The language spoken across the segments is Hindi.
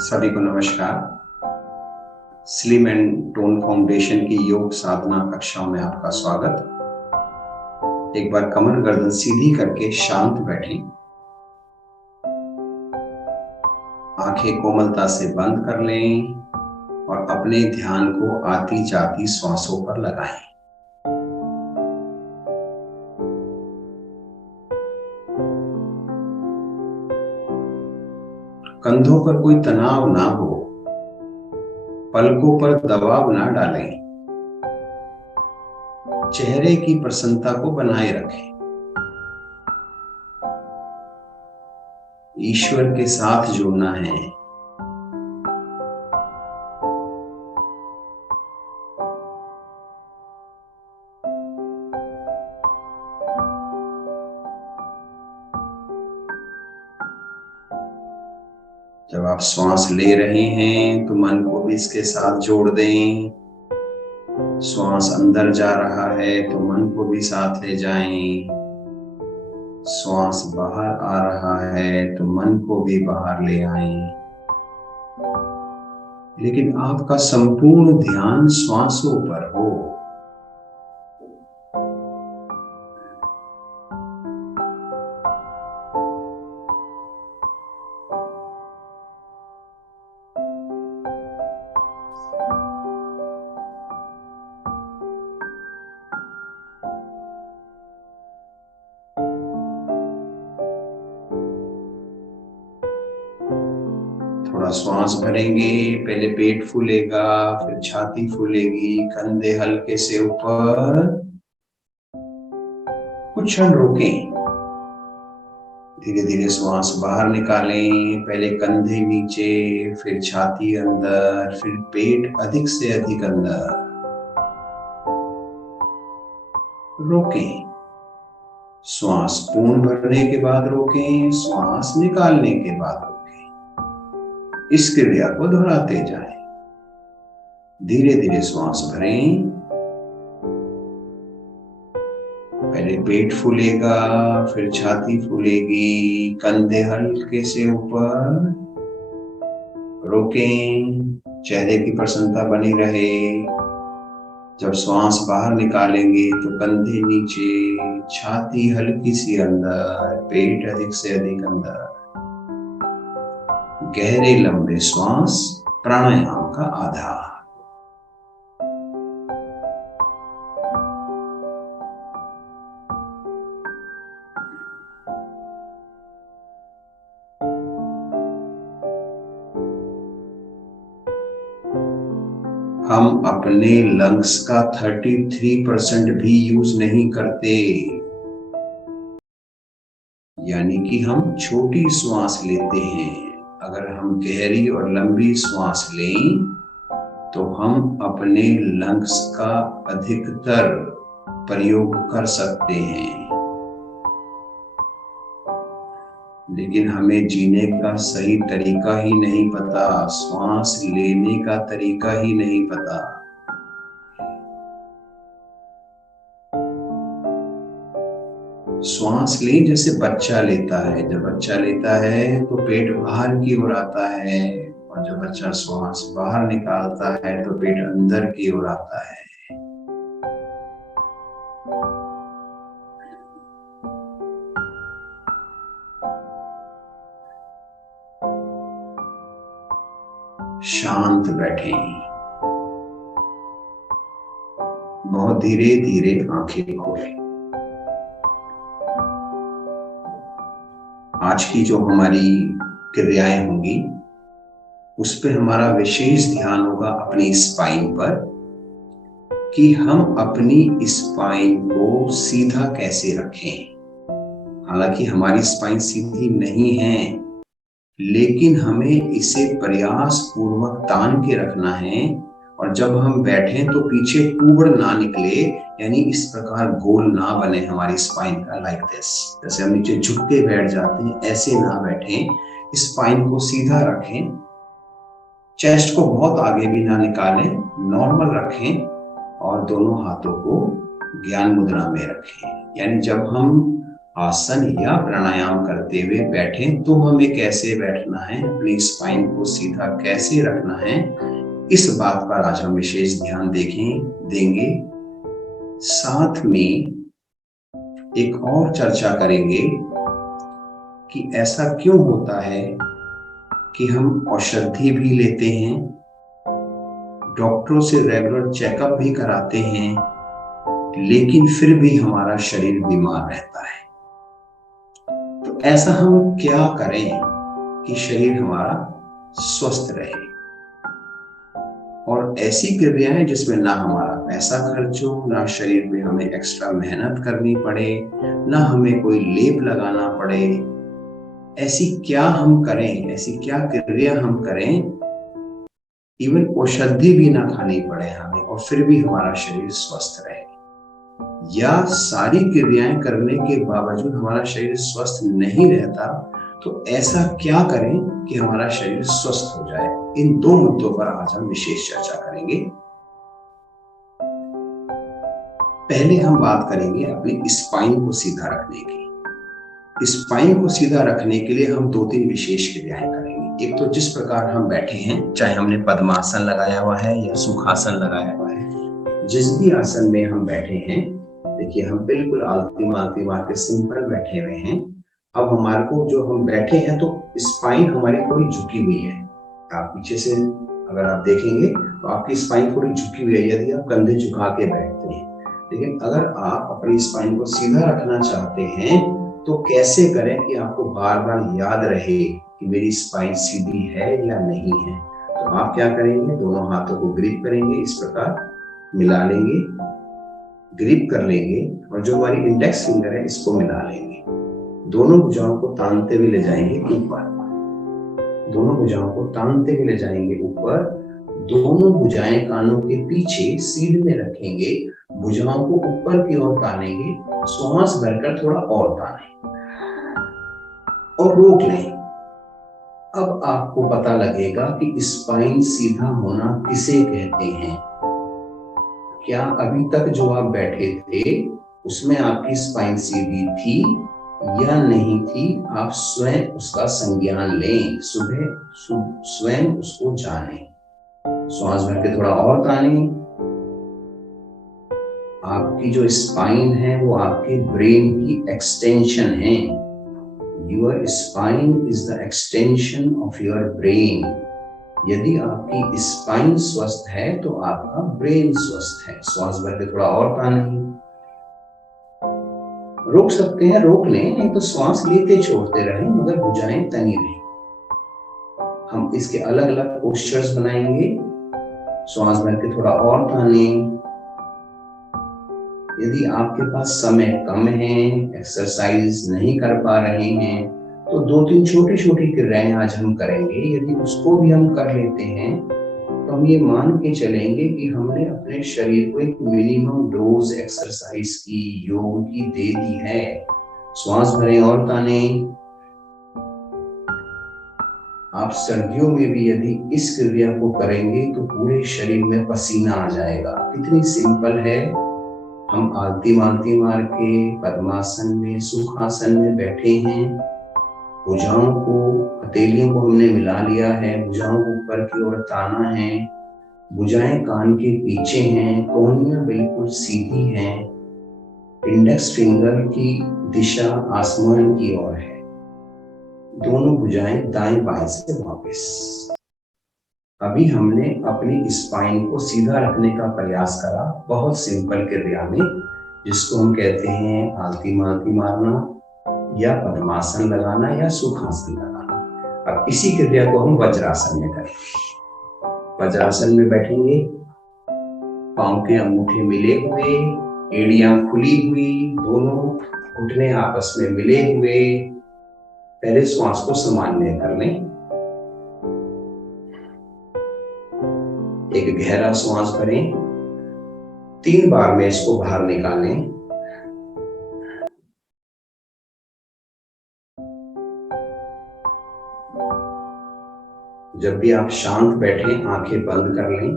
सभी को नमस्कार। स्लिम एंड टोन फाउंडेशन की योग साधना कक्षाओं में आपका स्वागत। एक बार कमर गर्दन सीधी करके शांत बैठें। आंखें कोमलता से बंद कर लें और अपने ध्यान को आती जाती श्वासों पर लगाएं। कंधों पर कोई तनाव ना हो, पलकों पर दबाव ना डालें, चेहरे की प्रसन्नता को बनाए रखें। ईश्वर के साथ जुड़ना है। जब आप श्वास ले रहे हैं तो मन को भी इसके साथ जोड़ दें। श्वास अंदर जा रहा है तो मन को भी साथ ले जाएं। श्वास बाहर आ रहा है तो मन को भी बाहर ले आएं। लेकिन आपका संपूर्ण ध्यान श्वासों पर हो। थोड़ा श्वास भरेंगे, पहले पेट फूलेगा, फिर छाती फूलेगी, कंधे हल्के से ऊपर। कुछ क्षण रोकें। धीरे धीरे श्वास बाहर निकालें, पहले कंधे नीचे, फिर छाती अंदर, फिर पेट अधिक से अधिक अंदर। रोकें। श्वास पूर्ण भरने के बाद रोकें, श्वास निकालने के बाद रोकें। इस क्रिया को दोहराते जाएं। धीरे धीरे श्वास भरें। पहले पेट फूलेगा, फिर छाती फूलेगी, कंधे हल्के से ऊपर। रोकें, चेहरे की प्रसन्नता बनी रहे। जब श्वास बाहर निकालेंगे तो कंधे नीचे, छाती हल्की सी अंदर, पेट अधिक से अधिक अंदर। गहरे लंबे श्वास प्राणायाम का आधार। हम अपने लंग्स का 33% भी यूज नहीं करते। यानी कि हम छोटी श्वास लेते हैं। अगर हम गहरी और लंबी श्वास लें तो हम अपने लंग्स का अधिकतर प्रयोग कर सकते हैं। लेकिन हमें जीने का सही तरीका ही नहीं पता, श्वास लेने का तरीका ही नहीं पता। श्वास लें जैसे बच्चा लेता है। जब बच्चा लेता है तो पेट बाहर की ओर आता है, और जब बच्चा श्वास बाहर निकालता है तो पेट अंदर की ओर आता है। शांत बैठें। बहुत धीरे धीरे आंखें खोलें। आज की जो हमारी क्रियाएं होंगी उस पे हमारा विशेष ध्यान होगा अपनी स्पाइन पर, कि हम अपनी स्पाइन को सीधा कैसे रखें। हालांकि हमारी स्पाइन सीधी नहीं है, लेकिन हमें इसे प्रयास पूर्वक तान के रखना है। और जब हम बैठें तो पीछे टूबड़ ना निकले, यानी इस प्रकार गोल ना बने हमारी स्पाइन का, लाइक दिस। जैसे हम नीचे झुक के बैठ जाते हैं, ऐसे ना बैठें। स्पाइन को सीधा रखें। चेस्ट को बहुत आगे भी ना निकालें, नॉर्मल रखें। और दोनों हाथों को ज्ञान मुद्रा में रखें। यानी जब हम आसन या प्राणायाम करते हुए बैठें तो हमें कैसे बैठना है, अपनी स्पाइन को सीधा कैसे रखना है, इस बात पर आज हम विशेष ध्यान देंगे। साथ में एक और चर्चा करेंगे कि ऐसा क्यों होता है कि हम औषधि भी लेते हैं, डॉक्टरों से रेगुलर चेकअप भी कराते हैं, लेकिन फिर भी हमारा शरीर बीमार रहता है। तो ऐसा हम क्या करें कि शरीर हमारा स्वस्थ रहे, और ऐसी क्रियाएं जिसमें ना हमारा पैसा खर्च हो, ना शरीर में हमें एक्स्ट्रा मेहनत करनी पड़े, ना हमें कोई लेप लगाना पड़े। ऐसी क्या हम करें, ऐसी क्या क्रिया हम करें, इवन औषधि भी ना खानी पड़े हमें, और फिर भी हमारा शरीर स्वस्थ रहे। या सारी क्रियाएं करने के बावजूद हमारा शरीर स्वस्थ नहीं रहता, तो ऐसा क्या करें कि हमारा शरीर स्वस्थ हो जाए। इन दो मुद्दों पर आज हम विशेष चर्चा करेंगे। पहले हम बात करेंगे अपनी स्पाइन को सीधा रखने की। स्पाइन को सीधा रखने के लिए हम 2-3 विशेष क्रियाएं करेंगे। एक तो जिस प्रकार हम बैठे हैं, चाहे हमने पद्मासन लगाया हुआ है या सुखासन लगाया हुआ है, जिस भी आसन में हम बैठे हैं, देखिए हम बिल्कुल आलती मार के सिंपल बैठे हुए हैं। अब हमारे को जो हम बैठे हैं तो स्पाइन हमारी थोड़ी झुकी हुई है। आप पीछे से अगर आप देखेंगे तो आपकी स्पाइन थोड़ी झुकी हुई है यदि आप कंधे झुका के बैठते हैं। लेकिन अगर आप अपनी स्पाइन को सीधा रखना चाहते हैं तो कैसे करें कि आपको बार बार याद रहे कि मेरी स्पाइन सीधी है या नहीं है। तो आप क्या करेंगे, दोनों हाथों को ग्रिप करेंगे, इस प्रकार मिला लेंगे, ग्रिप कर लेंगे, और जो हमारी इंडेक्स फिंगर है इसको मिला लेंगे। दोनों भुजाओं को तानते हुए ले जाएंगे ऊपर, दोनों भुजाओं को तानते हुए ले जाएंगे ऊपर। दोनों भुजाएं कानों के पीछे सीध में रखेंगे, भुजाओं को ऊपर की ओर तानेंगे, श्वास भरकर थोड़ा और तानें और रोक लें। अब आपको पता लगेगा कि स्पाइन सीधा होना किसे कहते हैं। क्या अभी तक जो आप बैठे थे उसमें आपकी स्पाइन सीधी थी या नहीं थी, आप स्वयं उसका संज्ञान लें, सुबह स्वयं उसको जानें। श्वास भर के थोड़ा और तानें। आपकी जो स्पाइन है वो आपके ब्रेन की एक्सटेंशन है। Your spine is the extension of your brain. यदि आपकी स्पाइन स्वस्थ है तो आपका ब्रेन स्वस्थ है। श्वास भर के थोड़ा और तानें। रोक सकते हैं, रोक लें, नहीं तो श्वास लेते छोड़ते रहें, मगर भुजाएं तनी रहें। हम इसके अलग अलग पोस्चर्स बनाएंगे। श्वास भर के थोड़ा और तानें। यदि आपके पास समय कम है, एक्सरसाइज नहीं कर पा रहे हैं, तो 2-3 छोटी छोटी क्रियाएं आज हम करेंगे। यदि उसको भी हम कर लेते हैं तो हम ये मान के चलेंगे कि हमने अपने शरीर को एक मिनिमम डोज एक्सरसाइज की, योग की दे दी है। श्वास भरें और तानें। आप सर्दियों में भी यदि इस क्रिया को करेंगे तो पूरे शरीर में पसीना आ जाएगा। कितनी सिंपल है। हम आलती मार के पद्मासन में, सुखासन में बैठे हैं। भुजाओं को, हथेलियों को हमने मिला लिया है, भुजाओं को ऊपर की ओर ताना है, भुजाएं कान के पीछे हैं, कोहनियां बिल्कुल सीधी हैं, इंडेक्स फिंगर की दिशा आसमान की ओर है, दोनों भुजाएं दाएं बाएं से वापस। अभी हमने अपनी स्पाइन को सीधा रखने का प्रयास करा बहुत सिंपल क्रिया में, जिसको हम कहते हैं आलती मारना या पद्मासन लगाना या सुखासन लगाना। अब इसी क्रिया को हम वज्रासन में करेंगे। वज्रासन में बैठेंगे, पांव के अंगूठे मिले हुए, एड़ियां खुली हुई, दोनों घुटने आपस में मिले हुए। पहले श्वास को सामान्य कर लें। एक गहरा श्वास भरें, 3 बार में इसको बाहर निकालें। जब भी आप शांत बैठें, आंखें बंद कर लें,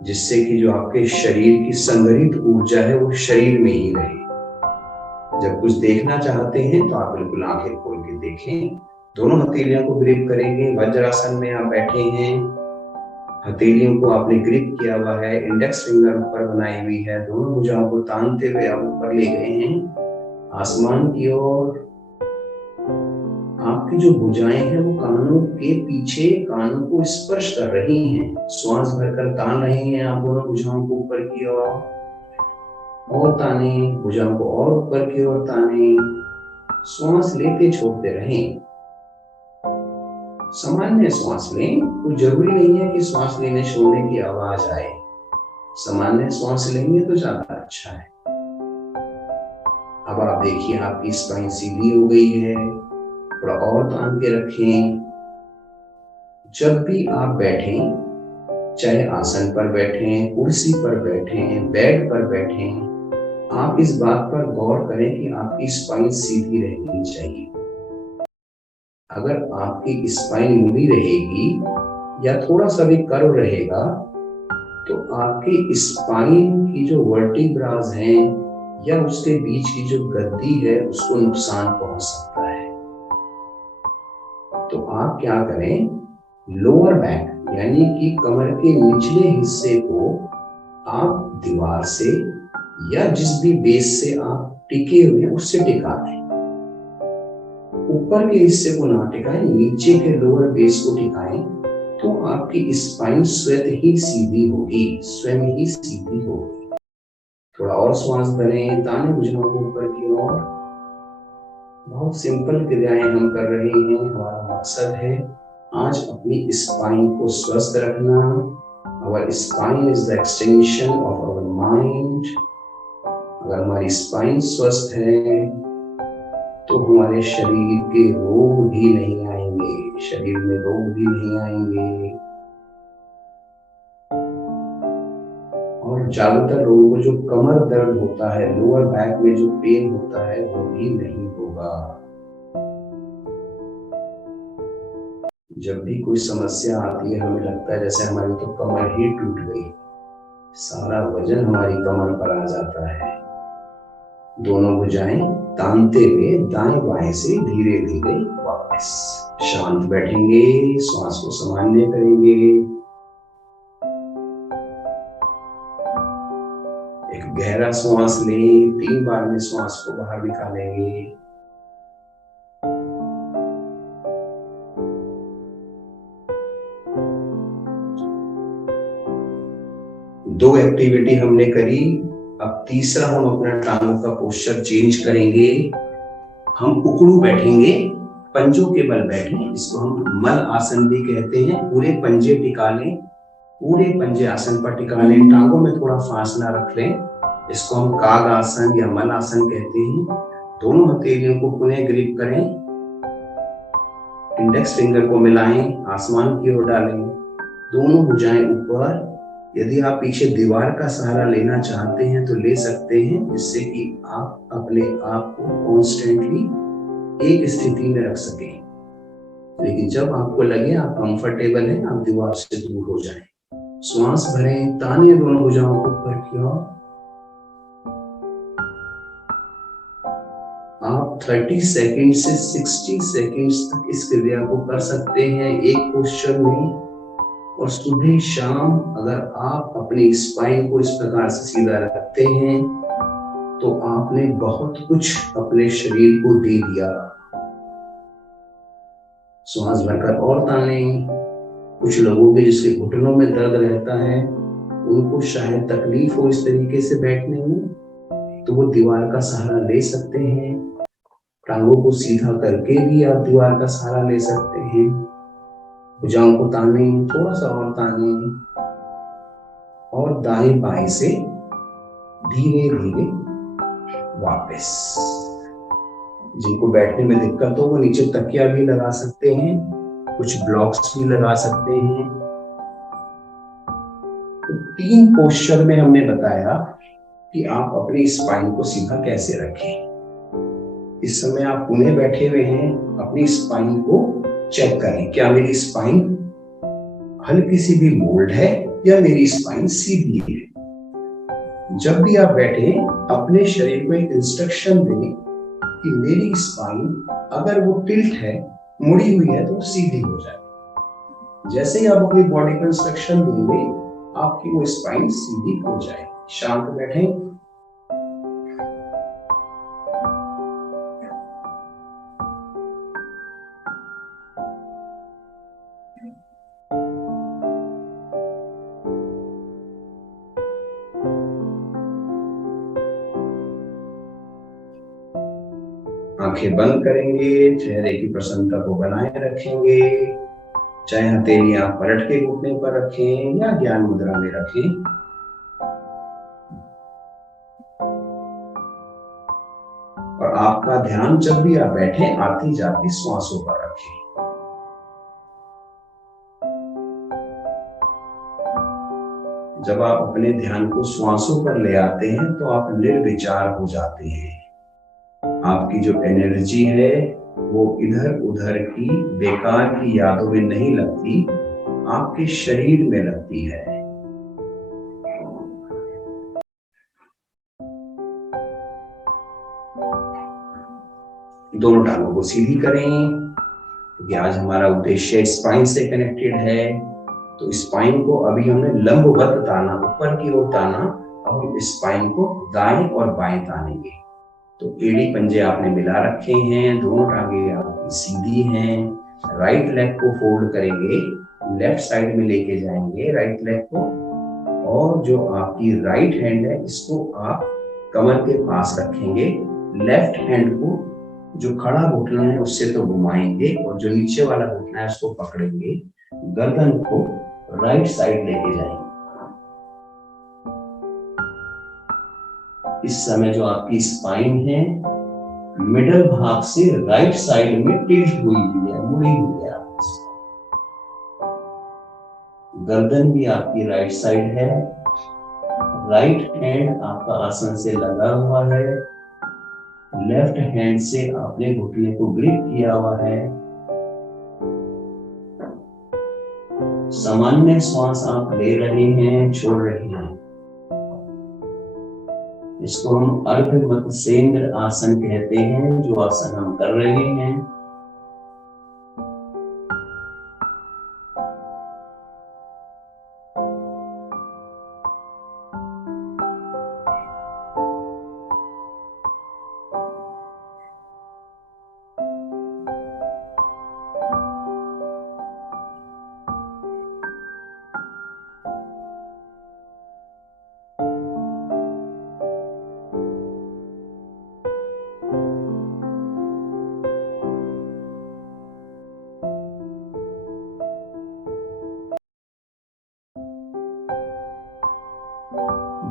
जिससे कि जो आपके शरीर की संग्रहित ऊर्जा है वो शरीर में ही रहे। जब कुछ देखना चाहते हैं तो आप बिल्कुल आंखें खोल के देखें। दोनों हथेलियों को ग्रिप करेंगे। वज्रासन में आप बैठे हैं, हथेलियों को आपने ग्रिप किया हुआ है, इंडेक्स फिंगर ऊपर बनाई हुई है, दोनों भुजाओं को तानते हुए आप ऊपर ले गए हैं आसमान की ओर। आपकी जो भुजाएं हैं वो कानों के पीछे कानों को स्पर्श कर रही हैं। श्वास भरकर तान रहे हैं आप दोनों भुजाओं को ऊपर की ओर, और ताने, भुजाओं को और ऊपर की ओर ताने। श्वास लेते छोड़ते रहें। सामान्य श्वास लें, कोई जरूरी नहीं है कि श्वास लेने छोड़ने की आवाज आए। सामान्य श्वास लेंगे तो ज्यादा अच्छा है। अब आप देखिए आपकी स्पाइन सीधी हो गई है, थोड़ा और तान के रखें। जब भी आप बैठें, चाहे आसन पर बैठें, कुर्सी पर बैठें, बेड पर बैठें, आप इस बात पर गौर करें कि आपकी स्पाइन सीधी रहनी चाहिए। अगर आपकी स्पाइन मुड़ी रहेगी या थोड़ा सा भी कर्व रहेगा तो आपकी स्पाइन की जो वर्टिब्रास हैं या उसके बीच की जो गद्दी है उसको नुकसान पहुंच सकता है। तो आप क्या करें, लोअर बैक यानी कि कमर के निचले हिस्से को आप दीवार से या जिस भी बेस से आप टिके हुए हैं उससे टिका दें। ऊपर के हिस्से को ना टिकाएं, नीचे के लोअर बेस को टिकाएं, तो आपकी स्पाइन स्वयं ही सीधी होगी, स्वयं ही सीधी होगी। थोड़ा और श्वास भरें, ताने भुजाओं को ऊपर की ओर। बहुत सिंपल क्रियाएं हम कर रहे हैं। हमारा मकसद है आज अपनी स्पाइन को स्वस्थ रखना। Our spine is the extension of our mind. अगर हमारी स्पाइन स्वस्थ है तो हमारे शरीर के रोग भी नहीं आएंगे, शरीर में रोग भी नहीं आएंगे, और ज्यादातर लोगों को जो कमर दर्द होता है, लोअर बैक में जो पेन होता है वो भी नहीं होगा। जब भी कोई समस्या आती है हमें लगता है जैसे हमारी तो कमर ही टूट गई, सारा वजन हमारी कमर पर आ जाता है। दोनों भुजाएं तानते हुए दाएं बाएं से धीरे धीरे वापस शांत बैठेंगे, श्वास को सामान्य करेंगे। एक गहरा श्वास लें, 3 बार में श्वास को बाहर निकालेंगे। दो एक्टिविटी हमने करी, अब तीसरा हम अपना टांगों का पोस्चर चेंज करेंगे। हम उकड़ू बैठेंगे, पंजों के बल बैठें, इसको हम मल आसन भी कहते हैं। पूरे पंजे टिका लें, पूरे पंजे आसन पर टिका लें, टांगों में थोड़ा फासला रख लें, इसको हम काग आसन या मल आसन कहते हैं। दोनों हथेलियों को पुनः ग्रिप करें, इंडेक्स फिंगर को मिलाएं, आसमान की ओर डालें, दोनों भुजाएं ऊपर। यदि आप पीछे दीवार का सहारा लेना चाहते हैं तो ले सकते हैं, जिससे कि आप अपने आप को कॉन्स्टेंटली एक स्थिति में रख सकें। लेकिन जब आपको लगे आप कंफर्टेबल हैं, आप दीवार से दूर हो जाएं। श्वास भरें, ताने दोनों भुजाओं को ऊपर की ओर। आप 30 सेकंड से 60 सेकंड्स तक इस क्रिया को कर सकते हैं एक पोस्चर में। और सुबह शाम अगर आप अपनी स्पाइन को इस प्रकार से सीधा रखते हैं तो आपने बहुत कुछ अपने शरीर को दे दिया। श्वास भरकर और तानें। कुछ लोगों के जिसके घुटनों में दर्द रहता है, उनको शायद तकलीफ हो इस तरीके से बैठने में, तो वो दीवार का सहारा ले सकते हैं। टांगों को सीधा करके भी आप दीवार का सहारा ले सकते हैं। भुजाओं को ताने, थोड़ा सा और ताने, और दाएं बाएं से धीरे धीरे वापस। जिनको बैठने में दिक्कत हो वो नीचे तकिया भी लगा सकते हैं, कुछ ब्लॉक्स भी लगा सकते हैं। तो 3 पोस्चर में हमने बताया कि आप अपनी स्पाइन को सीधा कैसे रखें। इस समय आप पुनः बैठे हुए हैं, अपनी स्पाइन को चेक करें, क्या मेरी स्पाइन हल्की सी भी मोल्ड है या मेरी स्पाइन सीधी है। जब भी आप बैठे अपने शरीर को एक इंस्ट्रक्शन दें कि मेरी स्पाइन अगर वो टिल्ट है, मुड़ी हुई है, तो सीधी हो जाए। जैसे ही आप अपनी बॉडी को इंस्ट्रक्शन देंगे, आपकी वो स्पाइन सीधी हो जाएगी। शांत बैठें। आंखें बंद करेंगे, चेहरे की प्रसन्नता को बनाए रखेंगे। चाहे हथेली आप पलट के घुटने पर रखें या ज्ञान मुद्रा में रखें। और आपका ध्यान जब भी आप बैठे, आती जाती श्वासों पर रखें। जब आप अपने ध्यान को श्वासों पर ले आते हैं तो आप निर्विचार हो जाते हैं। आपकी जो एनर्जी है वो इधर उधर की बेकार की यादों में नहीं लगती, आपके शरीर में लगती है। दोनों टांगों को सीधी करें, क्योंकि आज हमारा उद्देश्य स्पाइन से कनेक्टेड है। तो स्पाइन को अभी हमने लंबवत ताना, ऊपर की ओर ताना। अब हम स्पाइन को दाएं और बाएं तानेंगे। तो एड़ी पंजे आपने मिला रखे हैं, दोनों टांगे आपकी सीधी हैं। राइट लेग को फोल्ड करेंगे, लेफ्ट साइड में लेके जाएंगे राइट लेग को। और जो आपकी राइट हैंड है, इसको आप कमर के पास रखेंगे। लेफ्ट हैंड को जो खड़ा घुटना है उससे तो घुमाएंगे, और जो नीचे वाला घुटना है उसको पकड़ेंगे। गर्दन को राइट साइड लेके जाएंगे। इस समय जो आपकी स्पाइन है, मिडल भाग से राइट साइड में टिल्ट हुई है, मुड़ी हुई है। गर्दन भी आपकी राइट साइड है। राइट हैंड आपका आसन से लगा हुआ है। लेफ्ट हैंड से आपने घुटने को ग्रिप किया हुआ है। सामान्य श्वास आप ले रहे हैं, छोड़ रहे हैं। इसको हम अर्ध मत्स्येंद्र आसन कहते हैं, जो आसन हम कर रहे हैं।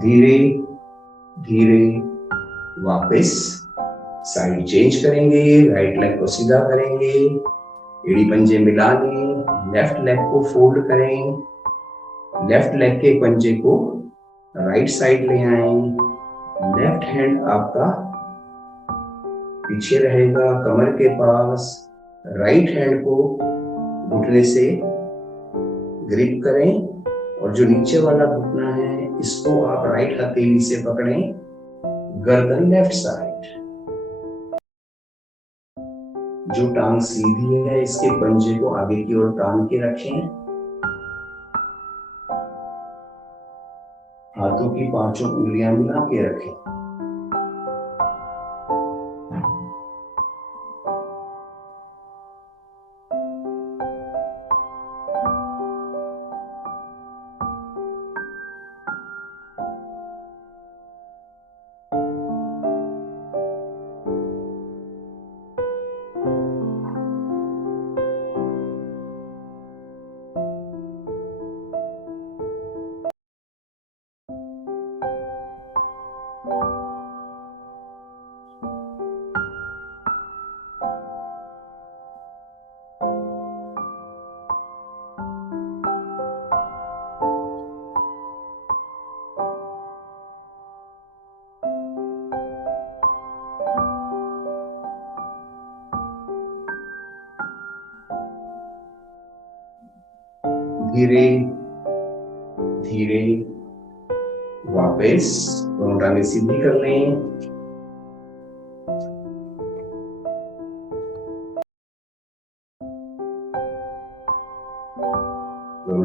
धीरे धीरे वापस साइड चेंज करेंगे। राइट लेग को सीधा करेंगे, एड़ी पंजे मिला लें। लेफ्ट लेग को फोल्ड करें। लेफ्ट लेग के पंजे को राइट साइड ले आए। लेफ्ट हैंड आपका पीछे रहेगा कमर के पास। राइट हैंड को घुटने से ग्रिप करें, और जो नीचे वाला घुटना है इसको आप राइट हथेली से पकड़ें। गर्दन लेफ्ट साइड। जो टांग सीधी है, इसके पंजे को आगे की ओर तान के रखें। हाथों की पांचों उंगलियां मिला के रखें। धीरे धीरे वापस दोनों टांगे सीधी कर लें।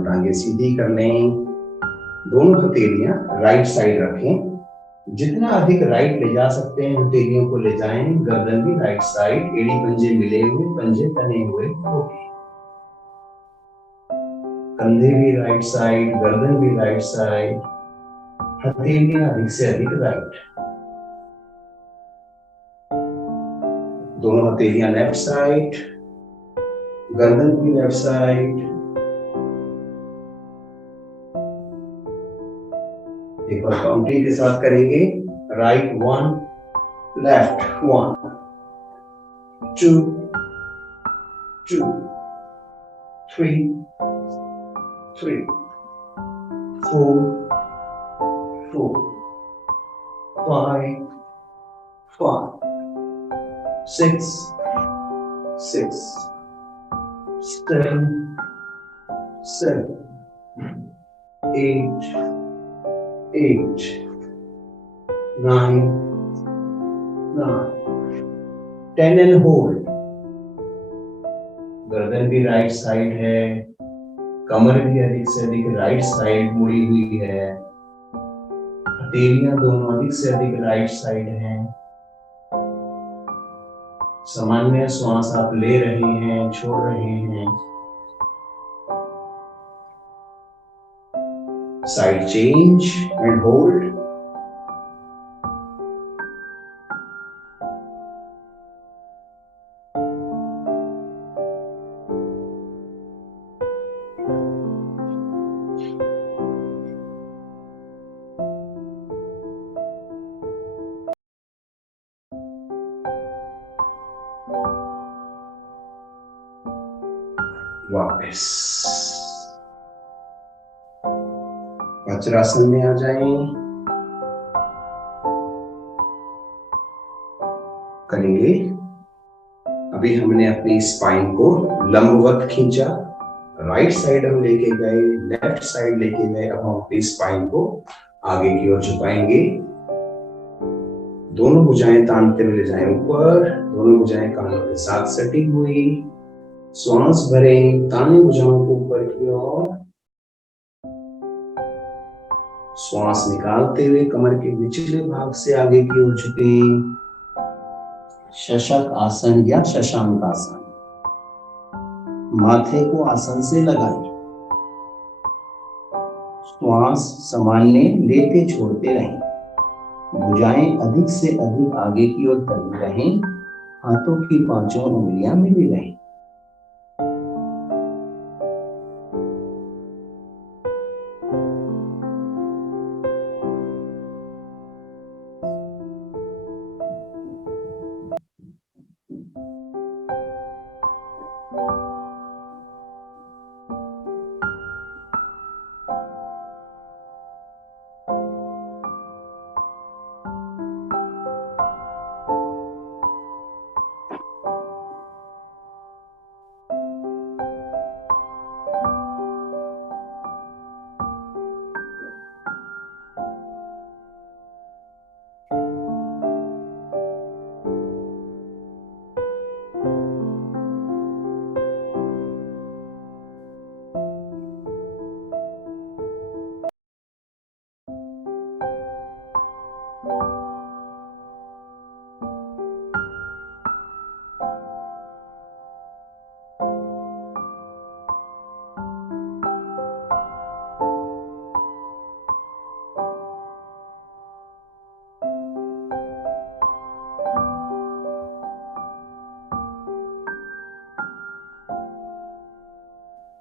टांगे सीधी कर लें, दोनों हथेलियां राइट साइड रखें, जितना अधिक राइट ले जा सकते हैं हथेलियों को ले जाएं, गर्दन भी राइट साइड, एड़ी पंजे मिले हुए, पंजे तने हुए रोके, कंधे भी राइट साइड, गर्दन भी राइट साइड, हथेलियां अधिक से अधिक राइट, दोनों हथेलियां लेफ्ट साइड, गर्दन भी लेफ्ट साइड। एक बार काउंटिंग के साथ करेंगे, राइट 1, लेफ्ट 1, 2, 2, 3, 3, 4, 4, 5, 5, 6, 6, 7, 7, 8, 8, 9, 9, 10 and hold। गर्दन भी राइट साइड है, कमर भी अधिक से अधिक राइट साइड मुड़ी हुई है, हथेलियां दोनों अधिक से अधिक राइट साइड हैं। सामान्य श्वास आप ले रहे हैं, छोड़ रहे हैं। Side change and hold. वापस वज्रासन में आ जाएं। करेंगे, अभी हमने अपनी स्पाइन को लंबवत खींचा, राइट साइड हम लेके गए, लेफ्ट साइड लेके गए। अब हम अपनी स्पाइन को आगे की ओर झुकाएंगे, दोनों भुजाएं तानते हुए ले जाएं ऊपर, दोनों भुजाएं कानों के साथ सटी हुई। श्वास भरें, ताने भुजाओं को ऊपर की ओर, श्वास निकालते हुए कमर के निचले भाग से आगे की ओर झुकें। शशक आसन या शशांक आसन, माथे को आसन से लगाएं। श्वास सामान्य लेते छोड़ते रहें, भुजाएं अधिक से अधिक आगे की ओर तली रहें, हाथों की पांचों उंगलियां मिली रहें।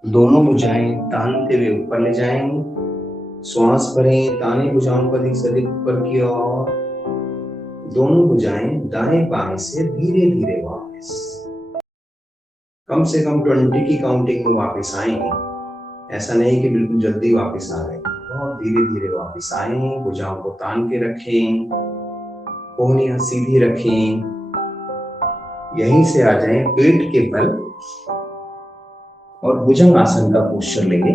दोनों भुजाएं तानते हुए ऊपर ले जाएं, श्वास भरें, ताने भुजाओं को अधिक से अधिक ऊपर की ओर, दोनों भुजाएं दाएं बाएं से धीरे धीरे वापस, कम से कम 20 की काउंटिंग में वापस आएं। ऐसा नहीं कि बिल्कुल जल्दी वापस आ गए, बहुत धीरे धीरे वापस आएं। भुजाओं को तान के रखें, कोहनियां सीधी रखें, यहीं से आ जाएं पेट के बल और भुजंग आसन का पोस्चर लेंगे।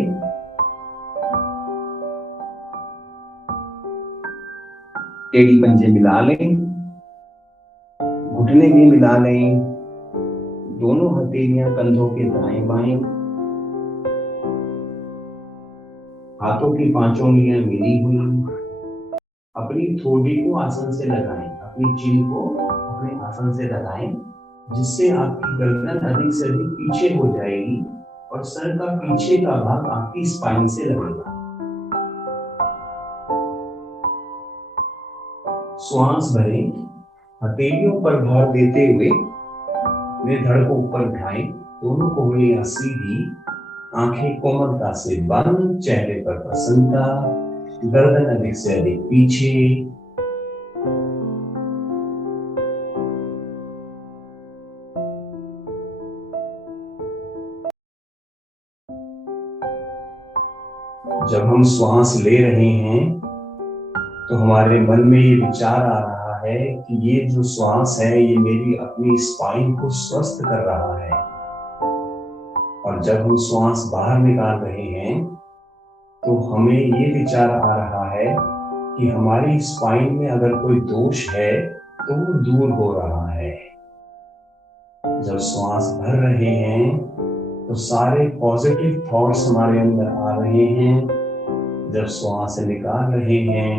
एड़ी पंजे मिला लें, घुटने भी मिला लें, दोनों हथेलियां कंधों के दाएं बाएं, हाथों की पांचों उंगलियां मिली हुई। अपनी थोड़ी को आसन से लगाएं, अपनी चिन को अपने आसन से लगाएं, जिससे आपकी गर्दन अधिक से अधिक पीछे हो जाएगी और सर का पीछे का भाग आपकी स्पाइन से लगेगा। श्वास भरें, हथेलियों पर भार देते हुए अपने धड़ को ऊपर उठाएं, दोनों कोहनियां सीधी, आंखें कोमलता से बंद, चेहरे पर प्रसन्नता, गर्दन अधिक से अधिक पीछे। जब हम श्वास ले रहे हैं तो हमारे मन में ये विचार आ रहा है कि ये जो श्वास है ये मेरी अपनी स्पाइन को स्वस्थ कर रहा है। और जब हम श्वास बाहर निकाल रहे हैं तो हमें ये विचार आ रहा है कि हमारी स्पाइन में अगर कोई दोष है तो वो दूर हो रहा है। जब श्वास भर रहे हैं तो सारे पॉजिटिव थॉट्स हमारे अंदर आ रहे हैं। जब श्वास निकाल रहे हैं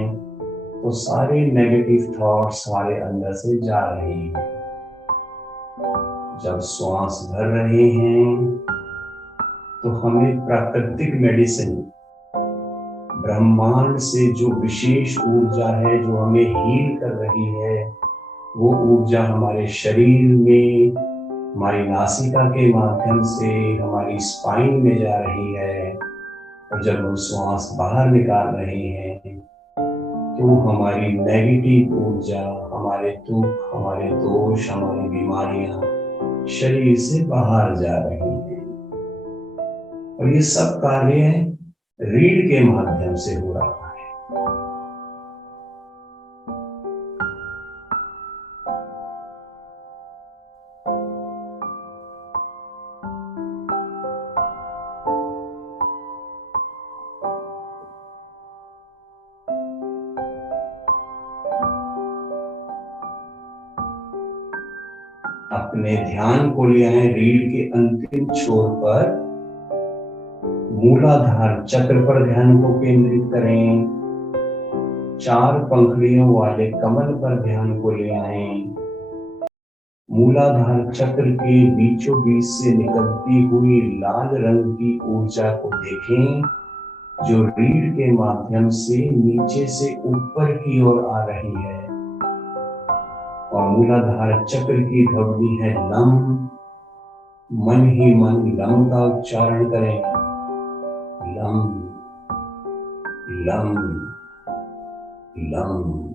तो सारे नेगेटिव थॉट्स हमारे अंदर से जा रहे हैं। जब श्वास भर रहे हैं तो हमें प्राकृतिक मेडिसिन, ब्रह्मांड से जो विशेष ऊर्जा है जो हमें हील कर रही है, वो ऊर्जा हमारे शरीर में, हमारी नासिका के माध्यम से हमारी स्पाइन में जा रही है। और जब हम श्वास बाहर निकाल रहे हैं तो हमारी नेगेटिव ऊर्जा, हमारे दुख, हमारे दोष, हमारी बीमारियां शरीर से बाहर जा रही हैं। और ये सब कार्य रीढ़ के माध्यम से हो रहा है। अपने ध्यान को ले आए रीढ़ के अंतिम छोर पर, मूलाधार चक्र पर ध्यान को केंद्रित करें। 4 पंखुड़ियों वाले कमल पर ध्यान को ले आएं। मूलाधार चक्र के बीचों बीच से निकलती हुई लाल रंग की ऊर्जा को देखें, जो रीढ़ के माध्यम से नीचे से ऊपर की ओर आ रही है। और मूलाधार चक्र की ध्वनि है लम। मन ही मन लम का उच्चारण करें। Lump lump lump.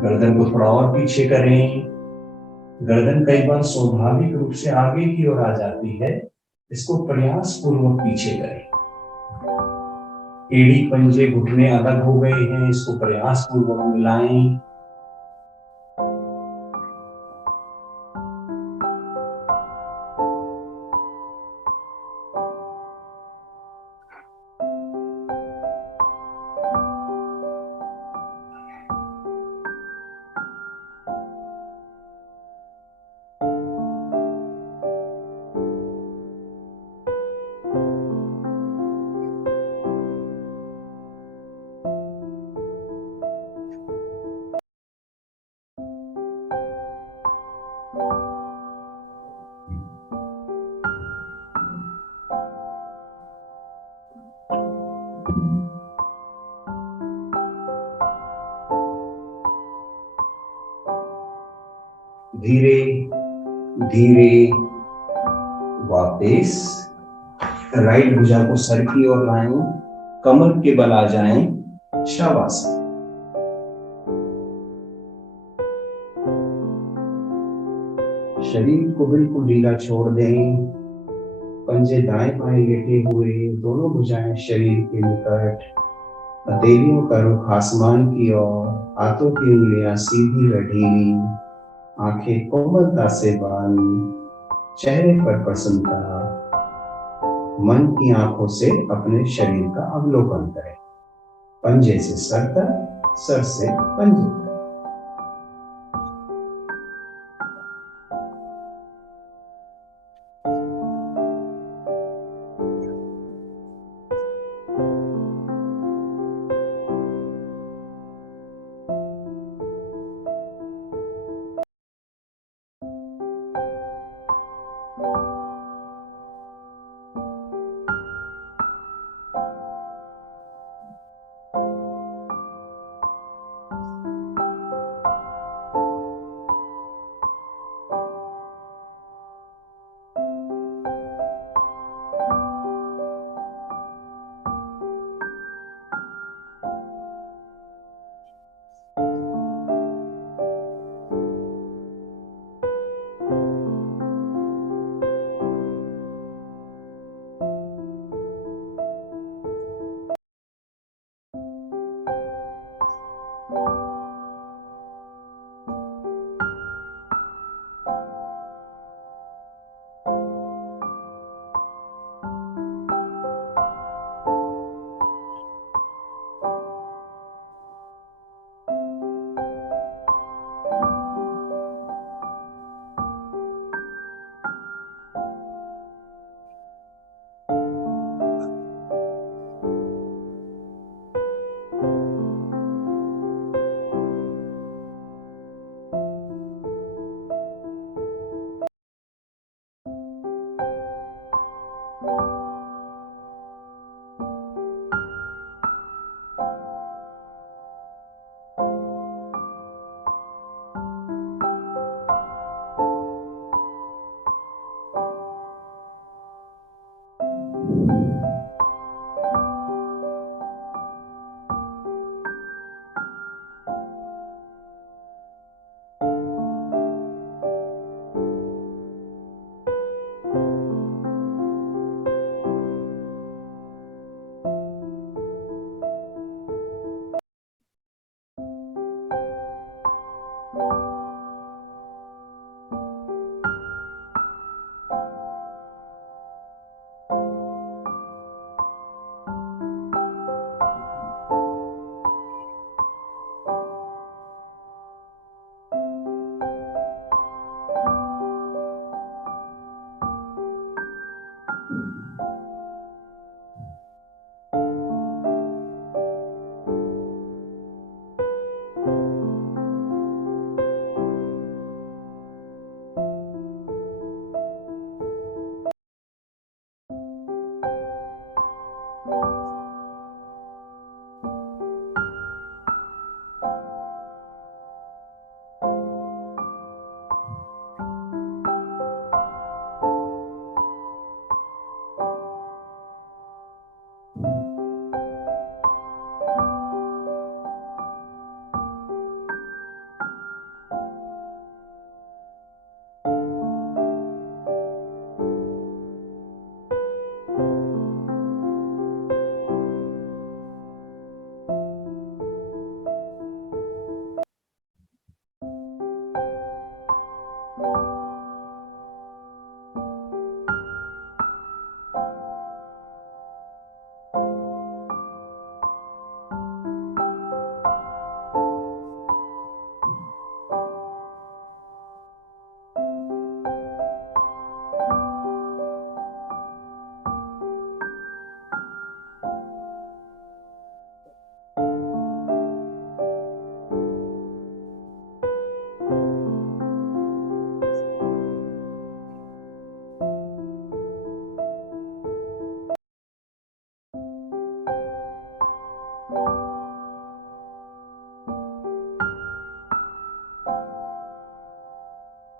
गर्दन को थोड़ा और पीछे करें। गर्दन कई बार स्वाभाविक रूप से आगे की ओर आ जाती है, इसको प्रयास पूर्वक पीछे करें। एड़ी पंजे घुटने अलग हो गए हैं, इसको प्रयास पूर्वक मिलाएं। धीरे धीरे वापस राइट भुजा को सर की ओर लाएं, कमर के बल आ जाएं, शवासन। शरीर को बिल्कुल ढीला छोड़ दें। पंजे दाएं बाएं लेटे हुए, दोनों भुजाएं शरीर के निकट, हथेलियों का रुख आसमान की ओर, हाथों की उंगलियां सीधी व ढीली, आंखें कोमलता से बंद, चेहरे पर प्रसन्नता। मन की आंखों से अपने शरीर का अवलोकन करें। पंजे से सर तक, सर से पंजे तक।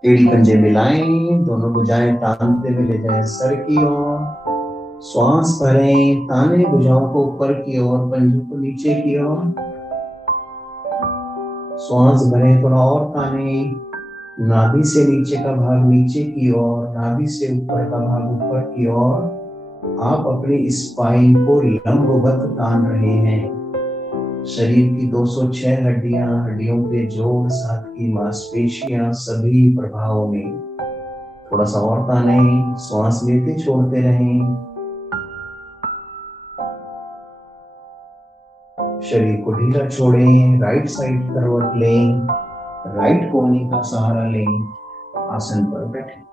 एड़ी पंजे मिलाएं, दोनों भुजाएं तानते हुए ले जाएं सर की ओर। श्वास भरें, ताने भुजाओं को ऊपर की ओर, पंजों को नीचे की ओर। श्वास भरें, थोड़ा और ताने, नाभि से नीचे का भाग नीचे की ओर, नाभि से ऊपर का भाग ऊपर की ओर। आप अपनी स्पाइन को लंबवत तान रहे हैं। शरीर की 206 हड्डियां, हड्डियों के जोड़, साथ की मांसपेशियां, सभी प्रभावों में थोड़ा सा और ताने, श्वास लेते छोड़ते रहें। शरीर को ढीला छोड़ें, राइट साइड करवट लें, राइट कोहनी का सहारा लें, आसन पर बैठें।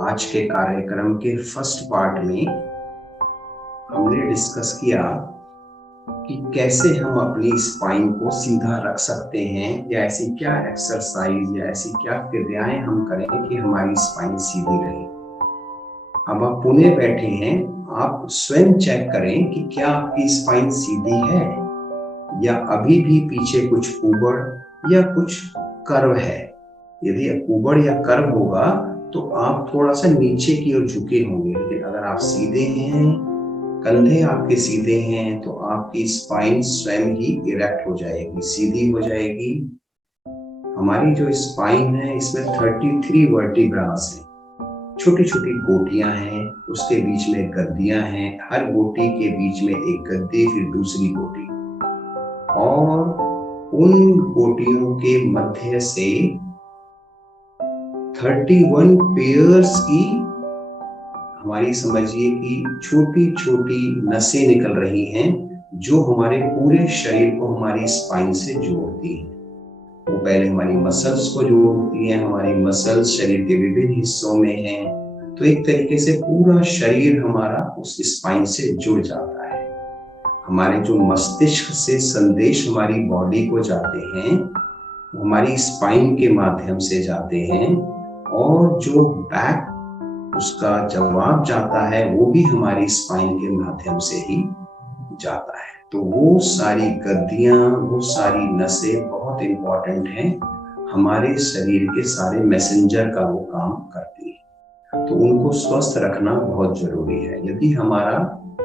आज के कार्यक्रम के फर्स्ट पार्ट में हमने डिस्कस किया कि कैसे हम अपनी स्पाइन को सीधा रख सकते हैं, या ऐसी क्या एक्सरसाइज या ऐसी क्या क्रियाएं हम करें कि हमारी स्पाइन सीधी रहे। अब आप पुणे बैठे हैं, आप स्वयं चेक करें कि क्या आपकी स्पाइन सीधी है या अभी भी पीछे कुछ ऊबड़ या कुछ कर्व है। यदि ऊबड़ या कर्व होगा तो आप थोड़ा सा नीचे की ओर झुके होंगे, लेकिन अगर आप सीधे हैं, कंधे आपके सीधे हैं, तो आपकी स्पाइन स्वयं ही इरेक्ट हो जाएगी, सीधी हो जाएगी। हमारी जो स्पाइन है इसमें 33 वर्टिब्रास हैं, छोटी छोटी गोटियां हैं, उसके बीच में गद्दियां हैं, हर गोटी के बीच में एक गद्दी, फिर दूसरी गोटी, और उन गोटियों के मध्य से 31 पेयर्स की, हमारी समझिए कि छोटी छोटी नसें निकल रही हैं जो हमारे पूरे शरीर को हमारी स्पाइन से जोड़ती हैं। वो पहले हमारी मसल्स को जोड़ती हैं, हमारी मसल्स शरीर के विभिन्न हिस्सों में हैं, तो एक तरीके से पूरा शरीर हमारा उस स्पाइन से जुड़ जाता है। हमारे जो मस्तिष्क से संदेश हमारी बॉडी को जाते हैं वो हमारी स्पाइन के माध्यम से जाते हैं, और जो बैक उसका जवाब जाता है वो भी हमारी स्पाइन के माध्यम से ही जाता है। तो वो सारी गद्दियां, वो सारी नसें बहुत इंपॉर्टेंट हैं, हमारे शरीर के सारे मैसेंजर का वो काम करती है, तो उनको स्वस्थ रखना बहुत जरूरी है। यदि हमारा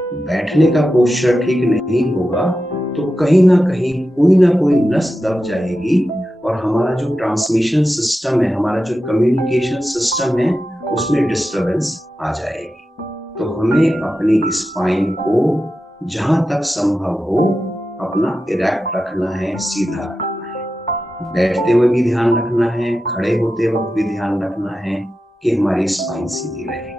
बैठने का पोस्चर ठीक नहीं होगा तो कहीं ना कहीं कोई ना कोई नस दब जाएगी, और हमारा जो ट्रांसमिशन सिस्टम है, हमारा जो कम्युनिकेशन सिस्टम है, उसमें डिस्टरबेंस आ जाएगी। तो हमें अपनी स्पाइन को जहां तक संभव हो अपना इरेक्ट रखना है, सीधा रखना है। बैठते हुए भी ध्यान रखना है, खड़े होते वक्त भी ध्यान रखना है कि हमारी स्पाइन सीधी रहे।